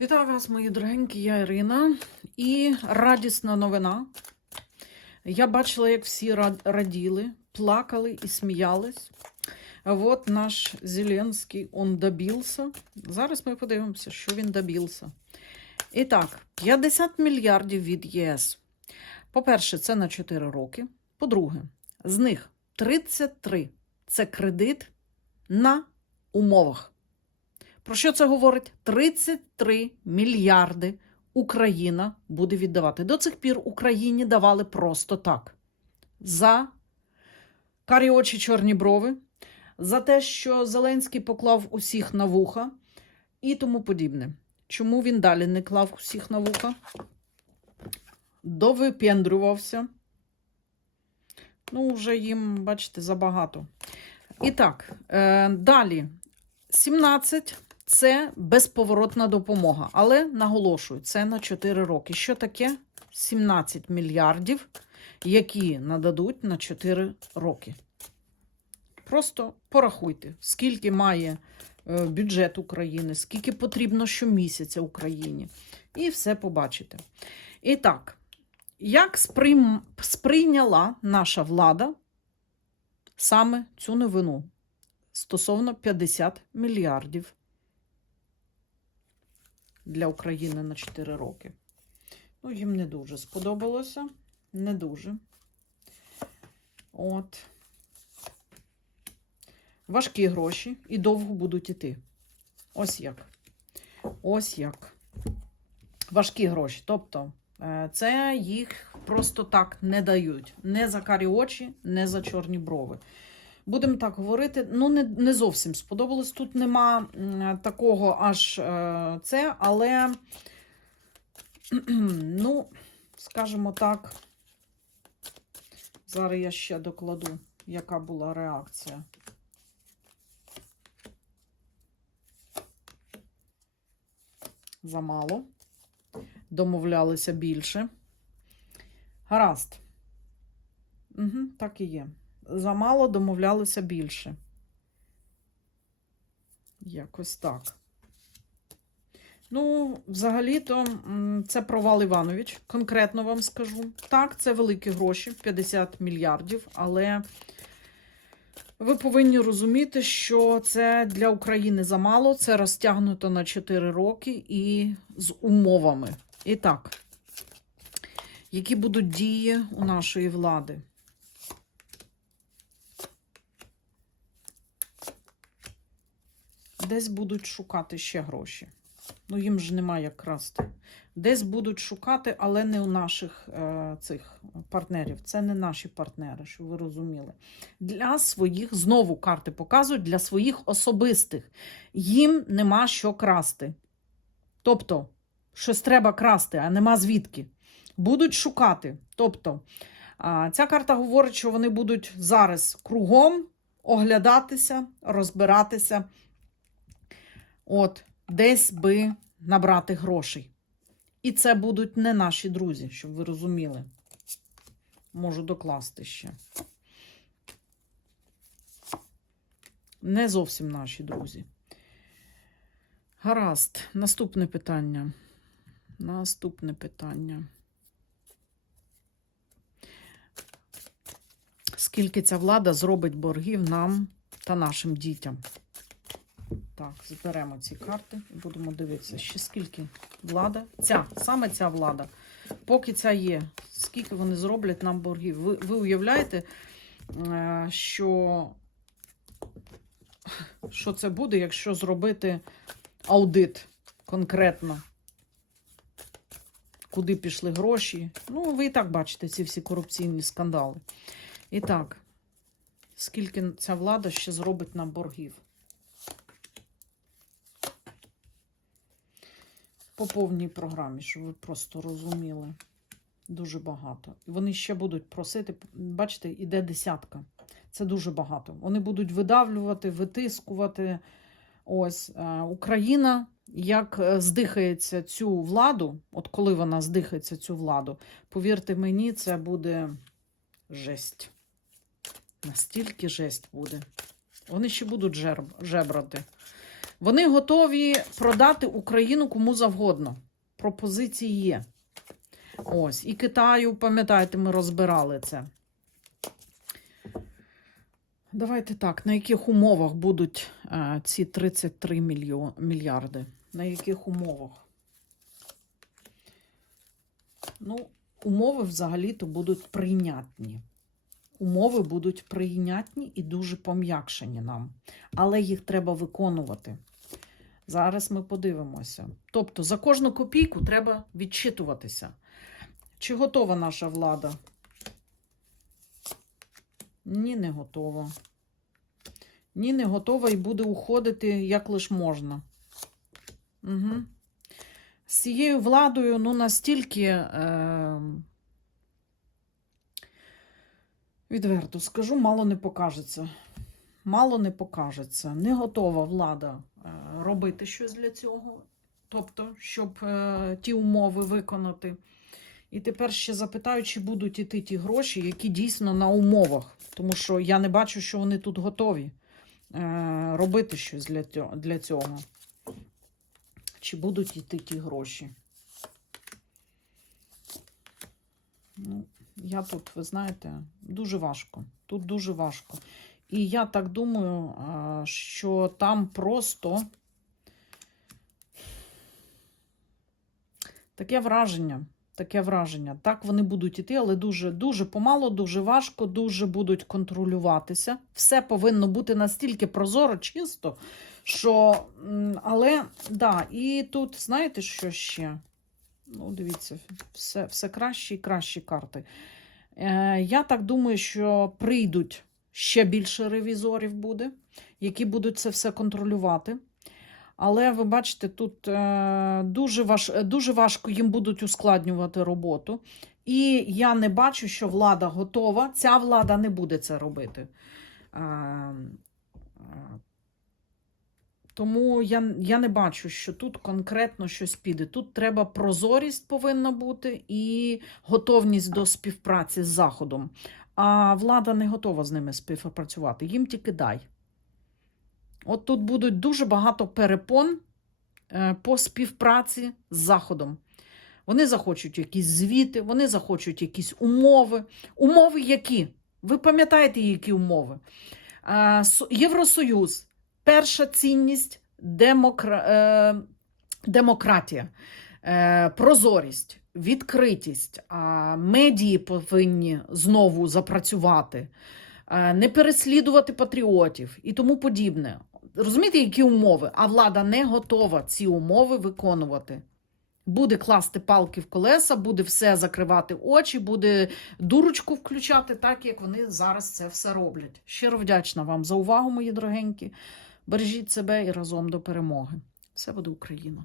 Вітаю вас, мої дорогенькі, я Ірина. І радісна новина. Я бачила, як всі раділи, плакали і сміялись. От наш Зеленський, он добився. Зараз ми подивимося, що він добився. І так, 50 мільярдів від ЄС. По-перше, це на 4 роки. По-друге, з них 33 це кредит на умовах. Про що це говорить? 33 мільярди Україна буде віддавати. До цих пір Україні давали просто так. За карі очі чорні брови, за те, що Зеленський поклав усіх на вуха і тому подібне. Чому він далі не клав усіх на вуха? Довипендрювався. Ну, вже їм, бачите, забагато. І так, е, далі. 17 це безповоротна допомога. Але наголошую, це на 4 роки. Що таке 17 мільярдів, які нададуть на 4 роки? Просто порахуйте, скільки має е, бюджет України, скільки потрібно щомісяця Україні. І все побачите. І так, як сприйм... сприйняла наша влада саме цю новину стосовно 50 мільярдів для України на 4 роки. Ну, їм не дуже сподобалося. Не дуже. От. Важкі гроші і довго будуть іти. Ось як. Ось як. Важкі гроші. Тобто, е, це їх просто так не дають. Не за карі очі, не за чорні брови. Будемо так говорити, ну не, не зовсім сподобалось. Тут нема такого аж е, це, але, ну, скажімо так, зараз я ще докладу, яка була реакція. Замало. Домовлялися більше. Гаразд. Угу, так і є замало домовлялися більше. Якось так. Ну, взагалі-то, це провал Іванович, конкретно вам скажу. Так, це великі гроші, 50 мільярдів, але ви повинні розуміти, що це для України замало, це розтягнуто на 4 роки і з умовами. І так, які будуть дії у нашої влади? Десь будуть шукати ще гроші. Ну, їм ж немає як красти. Десь будуть шукати, але не у наших е, цих партнерів. Це не наші партнери, щоб ви розуміли. Для своїх, знову карти показують, для своїх особистих. Їм нема що красти. Тобто, щось треба красти, а нема звідки. Будуть шукати. Тобто, а, ця карта говорить, що вони будуть зараз кругом оглядатися, розбиратися. От, десь би набрати грошей. І це будуть не наші друзі, щоб ви розуміли. Можу докласти ще. Не зовсім наші друзі. Гаразд, наступне питання. Наступне питання. Скільки ця влада зробить боргів нам та нашим дітям? Так, зберемо ці карти і будемо дивитися, ще скільки влада. Ця, саме ця влада. Поки ця є, скільки вони зроблять нам боргів. Ви, ви уявляєте, е, що, що це буде, якщо зробити аудит конкретно? Куди пішли гроші? Ну, ви і так бачите ці всі корупційні скандали. І так, скільки ця влада ще зробить нам боргів? По повній програмі, щоб ви просто розуміли. Дуже багато. І вони ще будуть просити, бачите, іде десятка. Це дуже багато. Вони будуть видавлювати, витискувати. Ось е, Україна, як е, здихається цю владу, от коли вона здихається цю владу, повірте мені, це буде жесть. Настільки жесть буде. Вони ще будуть жебрати. Вони готові продати Україну кому завгодно. Пропозиції є. Ось. І Китаю, пам'ятаєте, ми розбирали це. Давайте так, на яких умовах будуть е, ці 33 мільйон, мільярди? На яких умовах? Ну, умови взагалі-то будуть прийнятні. Умови будуть прийнятні і дуже пом'якшені нам. Але їх треба виконувати. Зараз ми подивимося. Тобто за кожну копійку треба відчитуватися. Чи готова наша влада? Ні, не готова. Ні, не готова і буде уходити як лиш можна. Угу. З цією владою, ну, настільки. Е- Відверто скажу, мало не покажеться. Мало не покажеться. Не готова влада е, робити щось для цього. Тобто, щоб е, ті умови виконати. І тепер ще запитаю, чи будуть іти ті гроші, які дійсно на умовах. Тому що я не бачу, що вони тут готові е, робити щось для, для цього. Чи будуть іти ті гроші? Ну, я тут, ви знаєте, дуже важко. Тут дуже важко. І я так думаю, що там просто таке враження. Таке враження. Так вони будуть іти, але дуже, дуже помало, дуже важко, дуже будуть контролюватися. Все повинно бути настільки прозоро, чисто, що. Але, да, і тут, знаєте, що ще? Ну, дивіться, все, все кращі і кращі карти. Е, я так думаю, що прийдуть ще більше ревізорів буде, які будуть це все контролювати. Але ви бачите, тут е, дуже, важ, дуже важко їм будуть ускладнювати роботу. І я не бачу, що влада готова. Ця влада не буде це робити. Е, е, тому я, я не бачу, що тут конкретно щось піде. Тут треба прозорість повинна бути і готовність до співпраці з Заходом. А влада не готова з ними співпрацювати. Їм тільки дай. От тут будуть дуже багато перепон е, по співпраці з Заходом. Вони захочуть якісь звіти, вони захочуть якісь умови. Умови які? Ви пам'ятаєте, які умови? Е, Євросоюз перша цінність демокра... е, демократія, е, прозорість, відкритість. Медії повинні знову запрацювати, е, не переслідувати патріотів і тому подібне. Розумієте, які умови? А влада не готова ці умови виконувати. Буде класти палки в колеса, буде все закривати очі, буде дурочку включати, так як вони зараз це все роблять. Щиро вдячна вам за увагу, мої дорогенькі. Бережіть себе і разом до перемоги. Все буде Україна!